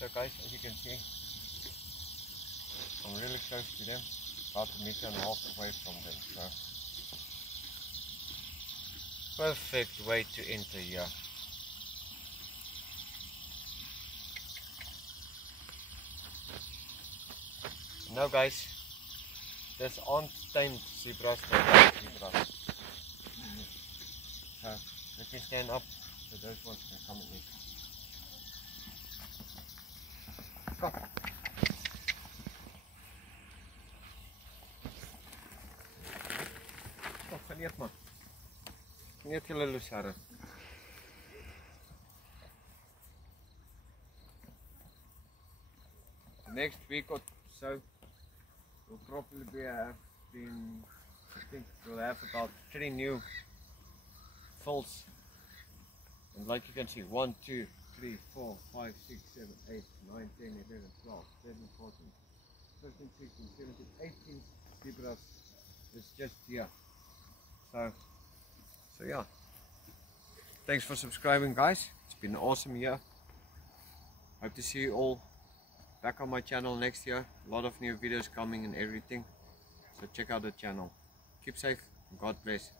So guys, as you can see, I'm really close to them, about a meter and a half away from them. So perfect way to enter here. Now guys, this aren't tamed zebras, they're wild zebras. So let me stand up so those ones can come in. Kom. Kom, gaan eet man. Eet julle lucerne. Next week or so, we'll probably I think we'll have about 3 new foals. And like you can see, 1, 2, 3, 4, 5, 6, 7, 8, 9, 10, 11, 12, 13, 14, 15, 16, 17, 18 zebras is just here. So yeah. Thanks for subscribing guys. It's been an awesome year. Hope to see you all back on my channel next year. A lot of new videos coming and everything. So check out the channel. Keep safe. God bless.